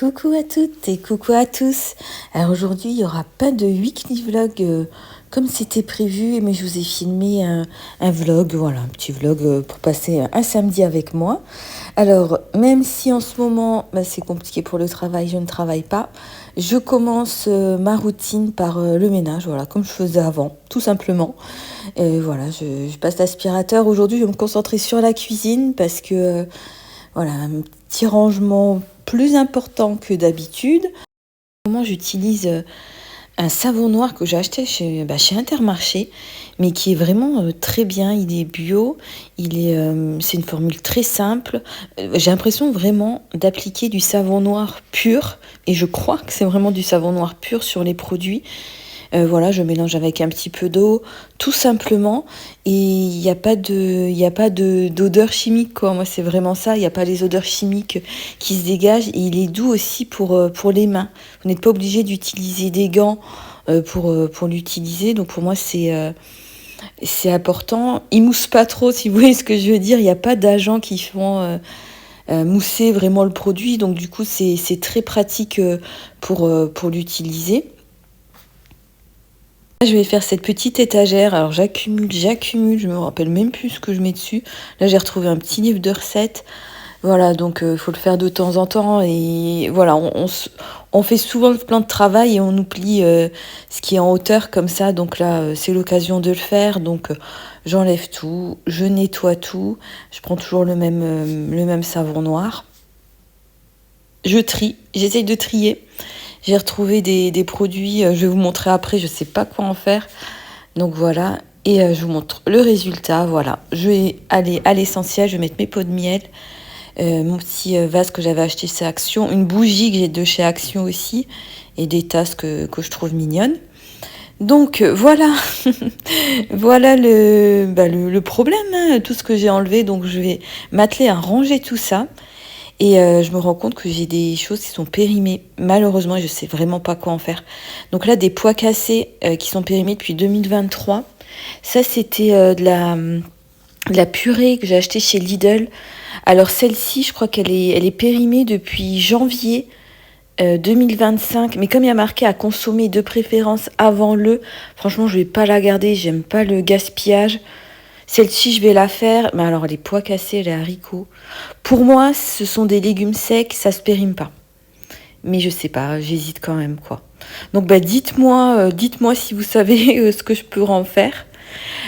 Coucou à toutes et coucou à tous. Alors aujourd'hui, il n'y aura pas de weekly vlog comme c'était prévu, mais je vous ai filmé un vlog, voilà, un petit vlog pour passer un samedi avec moi. Alors, même si en ce moment, c'est compliqué pour le travail, je ne travaille pas, je commence ma routine par le ménage, voilà, comme je faisais avant, tout simplement. Et voilà, je passe l'aspirateur. Aujourd'hui, je vais me concentrer sur la cuisine parce que, voilà, un petit rangement plus important que d'habitude. Moi, j'utilise un savon noir que j'ai acheté chez Intermarché, mais qui est vraiment très bien. Il est bio, c'est une formule très simple. J'ai l'impression vraiment d'appliquer du savon noir pur, et je crois que c'est vraiment du savon noir pur sur les produits. Voilà, je mélange avec un petit peu d'eau, tout simplement, et il n'y a pas d'odeur chimique, quoi. Moi, c'est vraiment ça. Il n'y a pas les odeurs chimiques qui se dégagent, et il est doux aussi pour les mains. Vous n'êtes pas obligé d'utiliser des gants pour l'utiliser. Donc pour moi, c'est important. Il mousse pas trop, si vous voyez ce que je veux dire. Il n'y a pas d'agents qui font mousser vraiment le produit. Donc du coup, c'est très pratique pour l'utiliser. Je vais faire cette petite étagère. Alors j'accumule, je me rappelle même plus ce que je mets dessus. Là, j'ai retrouvé un petit livre de recettes. Voilà, donc faut le faire de temps en temps. Et voilà, on fait souvent le plan de travail et on oublie ce qui est en hauteur comme ça. Donc là, c'est l'occasion de le faire. Donc j'enlève tout, je nettoie tout. Je prends toujours le même savon noir. Je trie, j'essaye de trier. J'ai retrouvé des produits, je vais vous montrer après, je ne sais pas quoi en faire. Donc voilà, et je vous montre le résultat. Voilà, je vais aller à l'essentiel, je vais mettre mes pots de miel, mon petit vase que j'avais acheté chez Action, une bougie que j'ai de chez Action aussi, et des tasses que je trouve mignonnes. Donc voilà, voilà le problème, hein, tout ce que j'ai enlevé. Donc je vais m'atteler à ranger tout ça. Et je me rends compte que j'ai des choses qui sont périmées. Malheureusement, je ne sais vraiment pas quoi en faire. Donc là, des pois cassés qui sont périmés depuis 2023. Ça, c'était de la purée que j'ai achetée chez Lidl. Alors celle-ci, je crois elle est périmée depuis janvier 2025. Mais comme il y a marqué à consommer de préférence avant franchement, je ne vais pas la garder. J'aime pas le gaspillage. Celle-ci, je vais la faire. Mais alors, les pois cassés, les haricots. Pour moi, ce sont des légumes secs, ça se périme pas. Mais je sais pas, j'hésite quand même, quoi. Donc, dites-moi si vous savez ce que je peux en faire.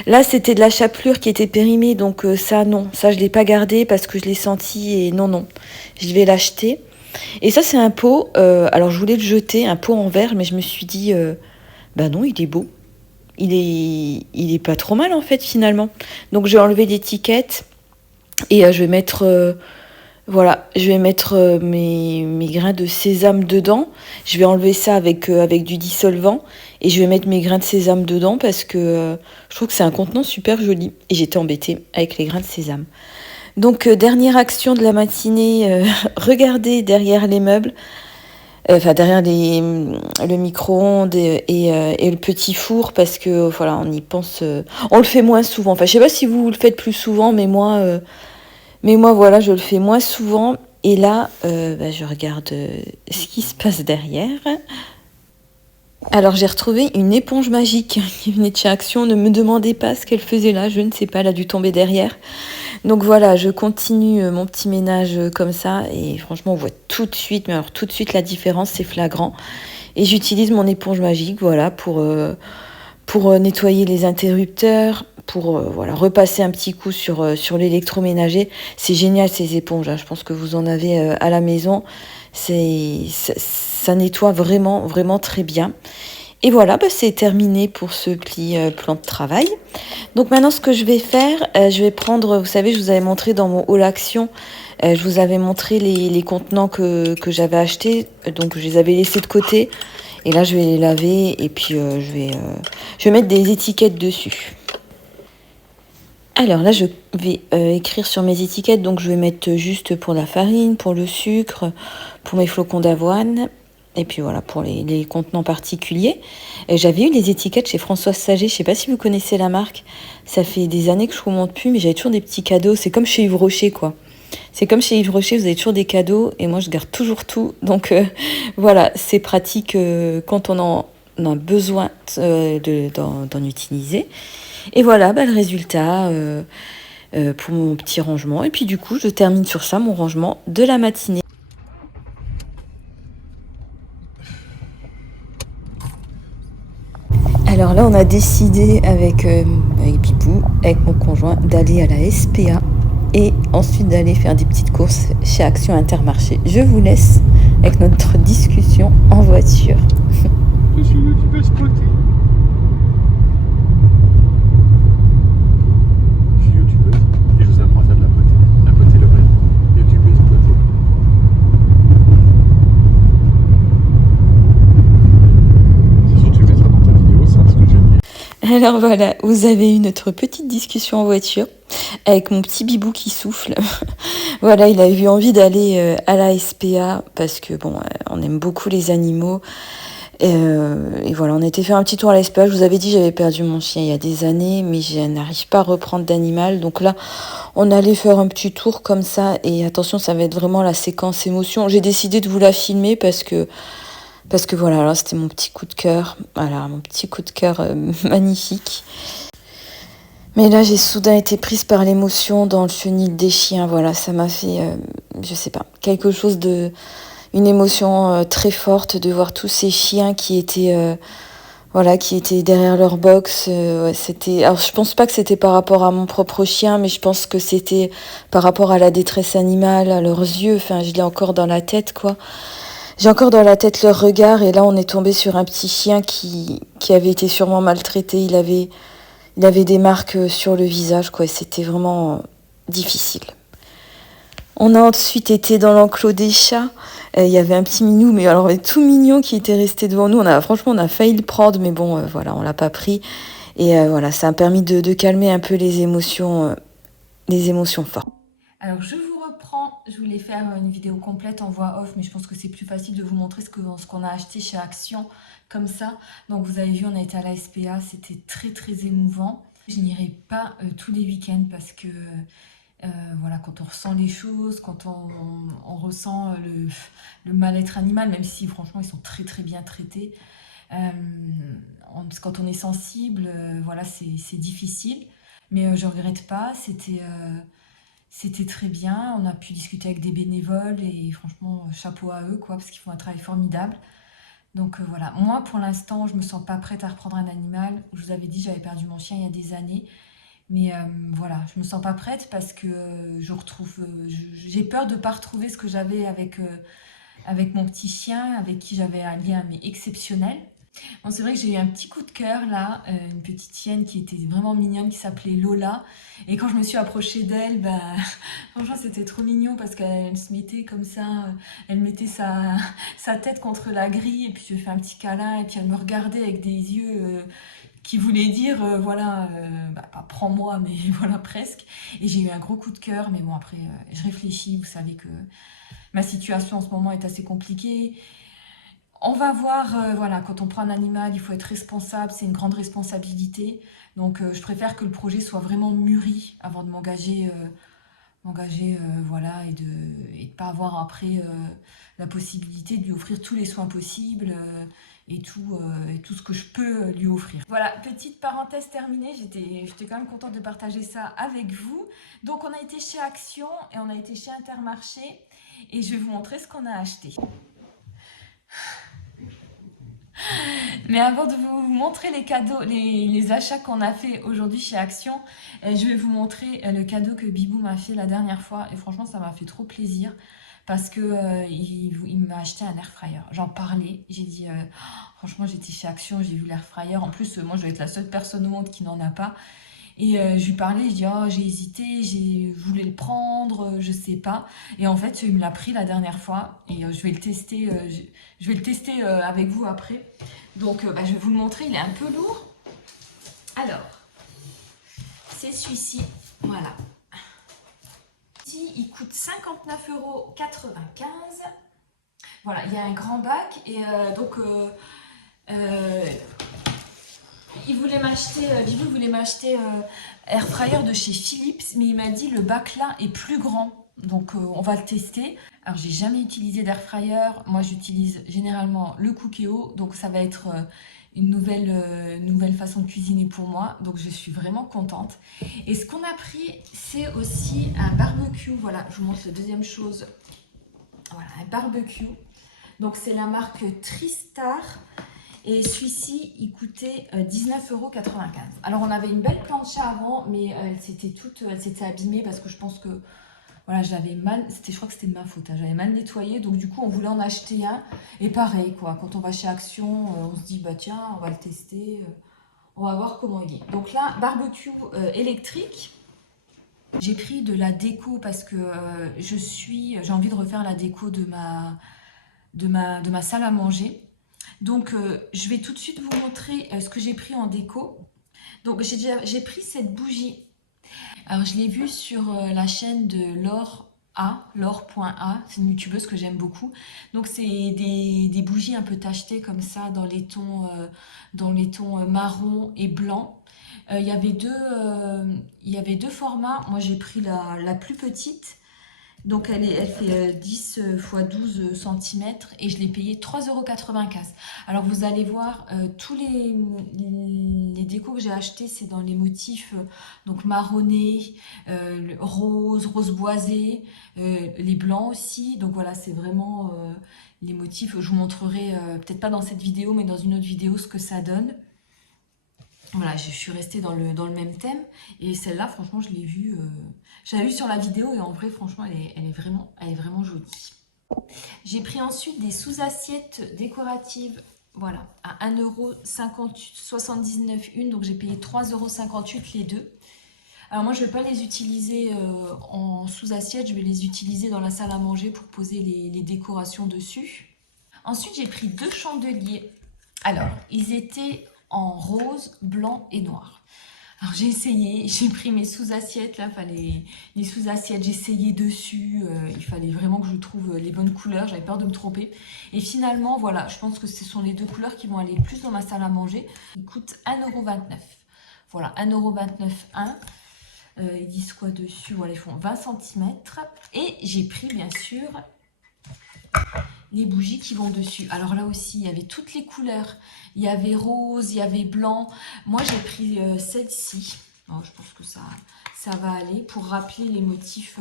Là, c'était de la chapelure qui était périmée, donc ça, non. Ça, je l'ai pas gardé parce que je l'ai senti et non. Je vais l'acheter. Et ça, c'est un pot. Alors, je voulais le jeter, un pot en verre, mais je me suis dit, non, il est beau. Il est pas trop mal en fait finalement. Donc je vais enlever l'étiquette et je vais mettre mes grains de sésame dedans. Je vais enlever ça avec du dissolvant et je vais mettre mes grains de sésame dedans parce que je trouve que c'est un contenant super joli et j'étais embêtée avec les grains de sésame. Donc dernière action de la matinée, regardez derrière les meubles. Derrière le micro-ondes et le petit four parce que voilà, on y pense, on le fait moins souvent. Enfin, je sais pas si vous le faites plus souvent, mais moi voilà, je le fais moins souvent. Et là, je regarde ce qui se passe derrière. Alors j'ai retrouvé une éponge magique qui venait de chez Action. Ne me demandez pas ce qu'elle faisait là, je ne sais pas, elle a dû tomber derrière. Donc voilà, je continue mon petit ménage comme ça et franchement on voit tout de suite, mais alors tout de suite la différence, c'est flagrant. Et j'utilise mon éponge magique, voilà, pour nettoyer les interrupteurs, pour repasser un petit coup sur l'électroménager. C'est génial ces éponges, hein. Je pense que vous en avez à la maison. Ça nettoie vraiment, vraiment très bien. Et voilà, c'est terminé pour ce petit plan de travail. Donc maintenant, ce que je vais faire, je vais prendre, vous savez, je vous avais montré dans mon haul action, je vous avais montré les contenants que j'avais achetés, donc je les avais laissés de côté. Et là, je vais les laver et puis je vais mettre des étiquettes dessus. Alors là, je vais écrire sur mes étiquettes, donc je vais mettre juste pour la farine, pour le sucre, pour mes flocons d'avoine. Et puis voilà, pour les contenants particuliers. J'avais eu les étiquettes chez Françoise Sager. Je ne sais pas si vous connaissez la marque. Ça fait des années que je ne vous montre plus, mais j'avais toujours des petits cadeaux. C'est comme chez Yves Rocher, quoi. C'est comme chez Yves Rocher, vous avez toujours des cadeaux et moi je garde toujours tout. Donc voilà, c'est pratique quand on a besoin d'en utiliser. Et voilà le résultat pour mon petit rangement. Et puis du coup, je termine sur ça, mon rangement de la matinée. Alors là, on a décidé avec Bibou, avec mon conjoint, d'aller à la SPA et ensuite d'aller faire des petites courses chez Action Intermarché. Je vous laisse avec notre discussion en voiture. Je suis venu, tu peux spotter. Je suis youtubeuse et je vous apprends à faire de la beauté. La beauté, le vrai. Youtubeuse, beauté. C'est sûr, tu le mettras dans ta vidéo, ça, ce que j'aime bien. Alors voilà, vous avez eu notre petite discussion en voiture avec mon petit Bibou qui souffle. Voilà, il a eu envie d'aller à la SPA parce que bon, on aime beaucoup les animaux. Et voilà, on a été faire un petit tour à la SPA. Je vous avais dit, j'avais perdu mon chien il y a des années, mais je n'arrive pas à reprendre d'animal. Donc là, on allait faire un petit tour comme ça. Et attention, ça va être vraiment la séquence émotion. J'ai décidé de vous la filmer parce que voilà, là, c'était mon petit coup de cœur. Voilà, mon petit coup de cœur magnifique. Mais là, j'ai soudain été prise par l'émotion dans le chenil des chiens. Voilà, ça m'a fait, je sais pas, quelque chose une émotion très forte de voir tous ces chiens qui étaient, voilà, qui étaient derrière leur box. Ouais, c'était, alors je pense pas que c'était par rapport à mon propre chien, mais je pense que c'était par rapport à la détresse animale, à leurs yeux. Enfin, je l'ai encore dans la tête, quoi. J'ai encore dans la tête leur regard, et là, on est tombé sur un petit chien qui avait été sûrement maltraité. Il avait des marques sur le visage, quoi. C'était vraiment difficile. On a ensuite été dans l'enclos des chats. Il y avait un petit minou, mais alors tout mignon qui était resté devant nous. Franchement, on a failli le prendre, mais bon, voilà, on l'a pas pris. Et voilà, ça a permis de calmer un peu les émotions fortes. Alors, je vous reprends. Je voulais faire une vidéo complète en voix off, mais je pense que c'est plus facile de vous montrer ce qu'on a acheté chez Action, comme ça. Donc, vous avez vu, on a été à la SPA. C'était très, très émouvant. Je n'irai pas tous les week-ends parce que... voilà, quand on ressent les choses, quand on ressent le mal-être animal, même si franchement ils sont très très bien traités, quand on est sensible, voilà, c'est difficile, mais je regrette pas, c'était très bien, on a pu discuter avec des bénévoles et franchement chapeau à eux, quoi, parce qu'ils font un travail formidable. Donc voilà, moi pour l'instant je me sens pas prête à reprendre un animal. Je vous avais dit, j'avais perdu mon chien il y a des années. Mais voilà, je me sens pas prête parce que j'ai peur de pas retrouver ce que j'avais avec mon petit chien, avec qui j'avais un lien mais exceptionnel. Bon, c'est vrai que j'ai eu un petit coup de cœur là, une petite chienne qui était vraiment mignonne, qui s'appelait Lola. Et quand je me suis approchée d'elle, bah, franchement c'était trop mignon parce qu'elle se mettait comme ça, elle mettait sa tête contre la grille et puis je lui ai fait un petit câlin et puis elle me regardait avec des yeux qui voulait dire, voilà, pas prends-moi, mais voilà, presque. Et j'ai eu un gros coup de cœur, mais bon, après, je réfléchis, vous savez que ma situation en ce moment est assez compliquée. On va voir, voilà, quand on prend un animal, il faut être responsable, c'est une grande responsabilité. Donc, je préfère que le projet soit vraiment mûri avant de m'engager, voilà, et de pas avoir après la possibilité de lui offrir tous les soins possibles et tout ce que je peux lui offrir. Voilà, petite parenthèse terminée, j'étais quand même contente de partager ça avec vous. Donc on a été chez Action et on a été chez Intermarché et je vais vous montrer ce qu'on a acheté. Mais avant de vous montrer les cadeaux, les achats qu'on a fait aujourd'hui chez Action, je vais vous montrer le cadeau que Bibou m'a fait la dernière fois. Et franchement, ça m'a fait trop plaisir parce que il m'a acheté un air fryer. J'en parlais, j'ai dit, franchement, j'étais chez Action, j'ai vu l'air fryer. En plus, moi, je vais être la seule personne au monde qui n'en a pas. Et je lui parlais, je dis, oh, j'ai hésité, je voulais le prendre, je sais pas. Et en fait, il me l'a pris la dernière fois et je vais le tester, je vais le tester avec vous après. Donc, je vais vous le montrer, il est un peu lourd. Alors, c'est celui-ci, voilà. Il coûte 59,95 €. Voilà, il y a un grand bac et donc... Vivou voulait m'acheter air fryer de chez Philips, mais il m'a dit le bac là est plus grand. Donc on va le tester. Alors j'ai jamais utilisé d'air fryer. Moi j'utilise généralement le Cookéo. Donc ça va être une nouvelle façon de cuisiner pour moi. Donc je suis vraiment contente. Et ce qu'on a pris, c'est aussi un barbecue. Voilà, je vous montre la deuxième chose. Voilà, un barbecue. Donc c'est la marque Tristar. Et celui-ci, il coûtait 19,95 €. Alors on avait une belle plancha avant, mais elle s'était abîmée parce que je pense que voilà, je l'avais mal, je crois que c'était de ma faute, hein, j'avais mal nettoyé, donc du coup on voulait en acheter un. Et pareil quoi, quand on va chez Action, on se dit bah tiens, on va le tester, on va voir comment il est. Donc là, barbecue électrique. J'ai pris de la déco parce que j'ai envie de refaire la déco de ma salle à manger. Donc je vais tout de suite vous montrer ce que j'ai pris en déco. Donc j'ai pris cette bougie. Alors je l'ai vue sur la chaîne de Laure.a, c'est une youtubeuse que j'aime beaucoup. Donc c'est des bougies un peu tachetées comme ça dans les tons marron et blanc. Il y avait deux formats. Moi j'ai pris la plus petite. Donc elle fait 10 x 12 cm et je l'ai payée 3,95 €. Alors vous allez voir, tous les décos que j'ai achetés, c'est dans les motifs donc marronné, rose boisé, les blancs aussi. Donc voilà, c'est vraiment les motifs. Je vous montrerai, peut-être pas dans cette vidéo, mais dans une autre vidéo, ce que ça donne. Voilà, je suis restée dans le même thème. Et celle-là, franchement, je l'ai vue sur la vidéo et en vrai, franchement, elle est vraiment jolie. J'ai pris ensuite des sous-assiettes décoratives, voilà, à 1,79 € une, donc j'ai payé 3,58 € les deux. Alors moi, je ne vais pas les utiliser en sous-assiette, je vais les utiliser dans la salle à manger pour poser les décorations dessus. Ensuite, j'ai pris deux chandeliers. Alors, ils étaient en rose, blanc et noir. Alors j'ai essayé, j'ai pris mes sous-assiettes, là, fallait les sous-assiettes, j'ai essayé dessus, il fallait vraiment que je trouve les bonnes couleurs, j'avais peur de me tromper. Et finalement, voilà, je pense que ce sont les deux couleurs qui vont aller plus dans ma salle à manger. Ils coûtent 1,29 €. Voilà, 1,29 € un. Ils disent quoi dessus? Voilà, ils font 20 cm. Et j'ai pris, bien sûr, les bougies qui vont dessus. Alors là aussi, il y avait toutes les couleurs. Il y avait rose, il y avait blanc. Moi, j'ai pris celle-ci. Oh, je pense que ça va aller pour rappeler les motifs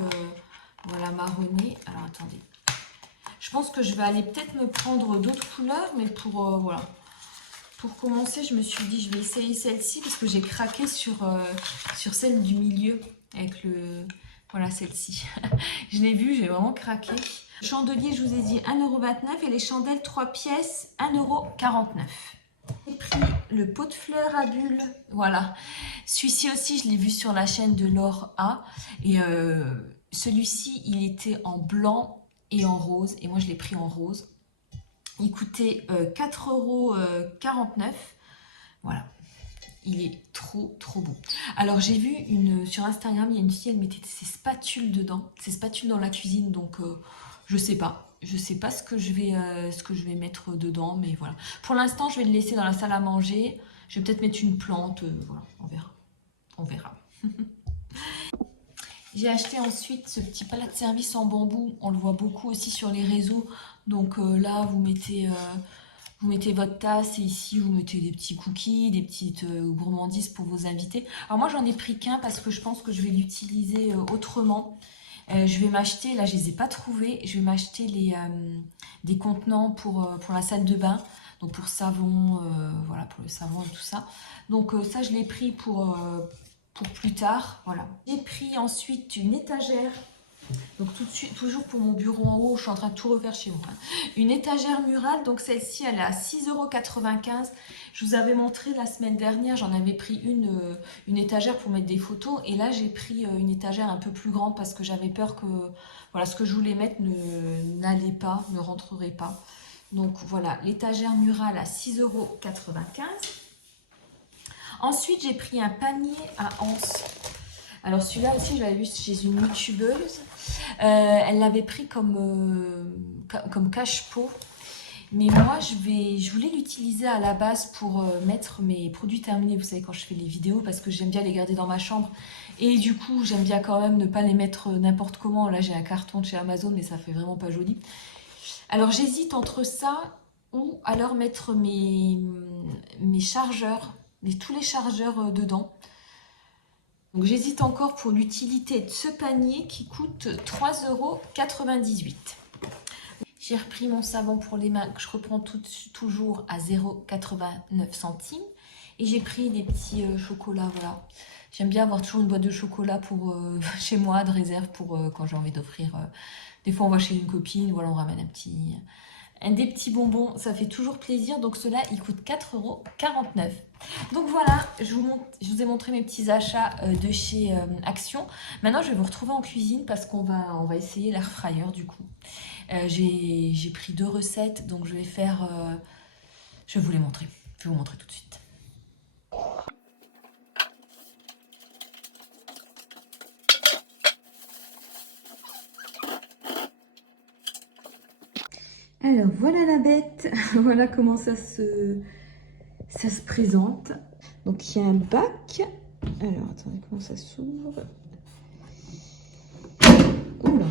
voilà, marronnés. Alors, attendez. Je pense que je vais aller peut-être me prendre d'autres couleurs, mais voilà. Pour commencer, je me suis dit, je vais essayer celle-ci parce que j'ai craqué sur celle du milieu avec le... Voilà, celle-ci. Je l'ai vue, j'ai vraiment craqué. Le chandelier, je vous ai dit 1,29 € et les chandelles 3 pièces, 1,49 €. J'ai pris le pot de fleurs à bulles. Voilà. Celui-ci aussi, je l'ai vu sur la chaîne de Laure A. Et celui-ci, il était en blanc et en rose. Et moi, je l'ai pris en rose. Il coûtait 4,49 €. Voilà. Il est trop beau. Alors j'ai vu sur Instagram, il y a une fille, elle mettait ses spatules dedans, ses spatules dans la cuisine, donc je sais pas ce que je vais mettre dedans, mais voilà. Pour l'instant, je vais le laisser dans la salle à manger. Je vais peut-être mettre une plante, voilà, on verra. J'ai acheté ensuite ce petit plat de service en bambou. On le voit beaucoup aussi sur les réseaux. Donc là, vous mettez votre tasse et ici vous mettez des petits cookies, des petites gourmandises pour vos invités. Alors moi j'en ai pris qu'un parce que je pense que je vais l'utiliser autrement. Je vais m'acheter, là je les ai pas trouvés, je vais m'acheter des contenants pour la salle de bain. Donc pour savon, voilà, pour le savon et tout ça. Donc ça je l'ai pris pour plus tard, voilà. J'ai pris ensuite une étagère. Donc tout de suite, toujours pour mon bureau en haut, je suis en train de tout refaire chez moi. Une étagère murale, donc celle-ci, elle est à 6,95 €. Je vous avais montré la semaine dernière, j'en avais pris une étagère pour mettre des photos. Et là, j'ai pris une étagère un peu plus grande parce que j'avais peur que voilà, ce que je voulais mettre n'allait pas, ne rentrerait pas. Donc voilà, l'étagère murale à 6,95 €. Ensuite, j'ai pris un panier à anse. Alors celui-là aussi, je l'avais vu chez une youtubeuse. Elle l'avait pris comme cache-pot. Mais moi, je voulais l'utiliser à la base pour mettre mes produits terminés, vous savez, quand je fais les vidéos, parce que j'aime bien les garder dans ma chambre. Et du coup, j'aime bien quand même ne pas les mettre n'importe comment. Là, j'ai un carton de chez Amazon, mais ça fait vraiment pas joli. Alors, j'hésite entre ça ou alors mettre mes chargeurs, tous les chargeurs dedans. Donc, j'hésite encore pour l'utilité de ce panier qui coûte 3,98 €. J'ai repris mon savon pour les mains que je reprends toujours à 0,89 centimes. Et j'ai pris des petits chocolats, voilà. J'aime bien avoir toujours une boîte de chocolat pour chez moi, de réserve pour quand j'ai envie d'offrir. Des fois, on va chez une copine, voilà, on ramène des petits bonbons, ça fait toujours plaisir. Donc ceux-là, ils coûtent 4,49 €. Donc voilà, je vous ai montré mes petits achats de chez Action. Maintenant, je vais vous retrouver en cuisine parce qu'on va essayer l'air fryer du coup. J'ai pris 2 recettes, donc je vais faire... je vais vous les montrer. Je vais vous montrer tout de suite. Alors voilà la bête, voilà comment ça se présente. Donc il y a un bac. Alors attendez, comment ça s'ouvre? Oula,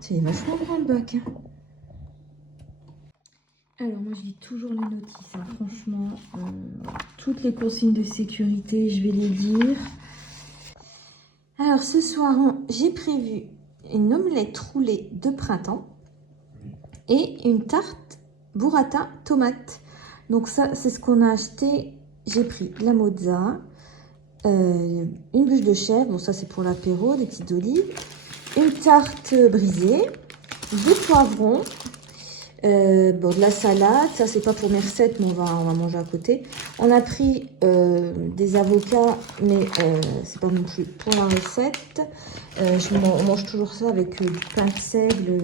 c'est vachement grand le bac. Hein. Alors moi je lis toujours les notices, hein. Franchement, toutes les consignes de sécurité, je vais les dire. Alors ce soir, j'ai prévu une omelette roulée de printemps et une tarte burrata tomate. Donc ça, c'est ce qu'on a acheté. J'ai pris la mozza, une bûche de chèvre, bon ça c'est pour l'apéro, des petites olives, une tarte brisée, des poivrons, bon, de la salade, ça c'est pas pour mes recettes, mais on va manger à côté. On a pris des avocats, mais c'est pas non plus pour la recette. On mange toujours ça avec du pain de seigle,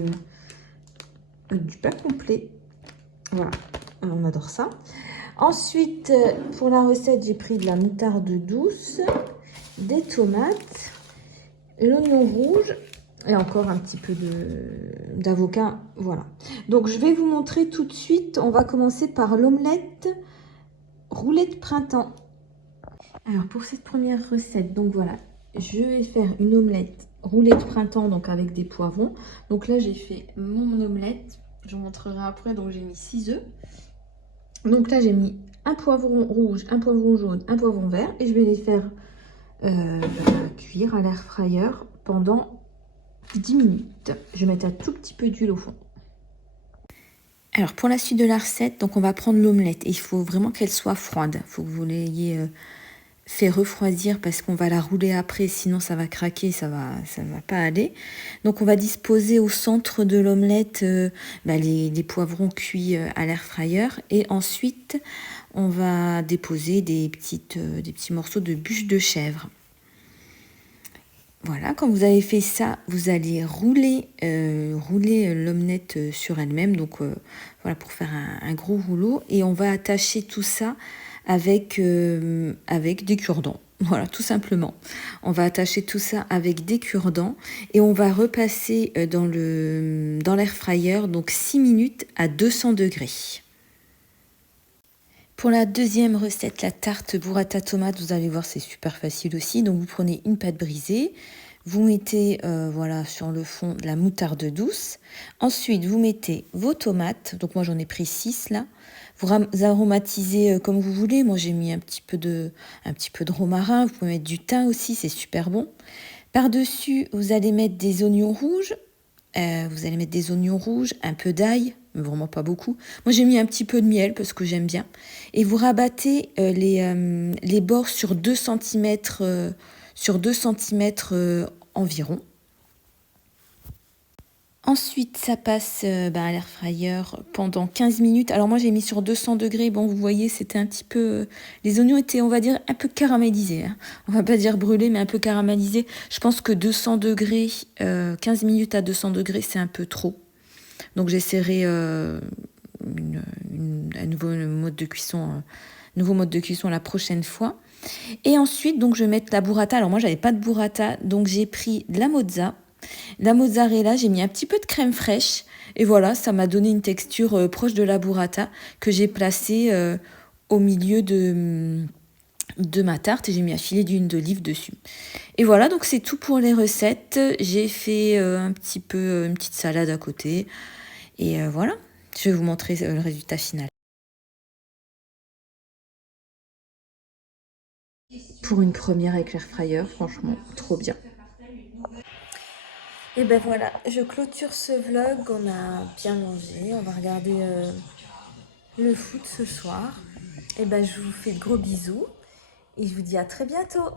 du pain complet. Voilà, on adore ça. Ensuite, pour la recette, j'ai pris de la moutarde douce, des tomates, l'oignon rouge et encore un petit peu d'avocat. Voilà. Donc, je vais vous montrer tout de suite. On va commencer par l'omelette roulée de printemps. Alors, pour cette première recette, donc voilà, je vais faire une omelette roulée de printemps, donc avec des poivrons. Donc là, j'ai fait mon omelette. Je vous montrerai après. Donc, j'ai mis 6 œufs. Donc là, j'ai mis un poivron rouge, un poivron jaune, un poivron vert. Et je vais les faire cuire à l'air fryer pendant 10 minutes. Je vais mettre un tout petit peu d'huile au fond. Alors, pour la suite de la recette, donc on va prendre l'omelette. Il faut vraiment qu'elle soit froide. Il faut que vous l'ayez fait refroidir parce qu'on va la rouler après. Sinon, ça va craquer, ça va pas aller. Donc, on va disposer au centre de l'omelette les poivrons cuits à l'air fryer. Et ensuite, on va déposer des petits morceaux de bûche de chèvre. Voilà, quand vous avez fait ça, vous allez rouler l'omelette sur elle-même. Donc, voilà, pour faire un gros rouleau. Et on va attacher tout ça avec des cure-dents. Voilà, tout simplement. On va attacher tout ça avec des cure-dents et on va repasser dans l'air fryer, donc 6 minutes à 200 degrés. Pour la deuxième recette, la tarte burrata tomate, vous allez voir, c'est super facile aussi. Donc, vous prenez une pâte brisée, vous mettez sur le fond de la moutarde douce. Ensuite, vous mettez vos tomates. Donc, moi, j'en ai pris 6 là. Vous aromatisez comme vous voulez. Moi, j'ai mis un petit peu de romarin. Vous pouvez mettre du thym aussi, c'est super bon. Par-dessus, vous allez mettre des oignons rouges. Un peu d'ail, mais vraiment pas beaucoup. Moi, j'ai mis un petit peu de miel parce que j'aime bien. Et vous rabattez les bords sur 2 cm, environ. Ensuite, ça passe à l'air fryer pendant 15 minutes. Alors moi, j'ai mis sur 200 degrés. Bon, vous voyez, c'était un petit peu... les oignons étaient, on va dire, un peu caramélisés. Hein. On va pas dire brûlés, mais un peu caramélisés. Je pense que 200 degrés, 15 minutes à 200 degrés, c'est un peu trop. Donc, j'essaierai un nouveau mode de cuisson la prochaine fois. Et ensuite, donc, je vais mettre la burrata. Alors moi, j'avais pas de burrata, donc j'ai pris de la mozza. La mozzarella, j'ai mis un petit peu de crème fraîche. Et voilà, ça m'a donné une texture proche de la burrata que j'ai placée au milieu de ma tarte et j'ai mis un filet d'huile d'olive dessus. Et voilà, donc c'est tout pour les recettes. J'ai fait un petit peu une petite salade à côté. Et voilà, je vais vous montrer le résultat final. Pour une première avec l'air fryer, franchement, trop bien. Et ben voilà, je clôture ce vlog. On a bien mangé. On va regarder le foot ce soir. Et ben je vous fais de gros bisous. Et je vous dis à très bientôt.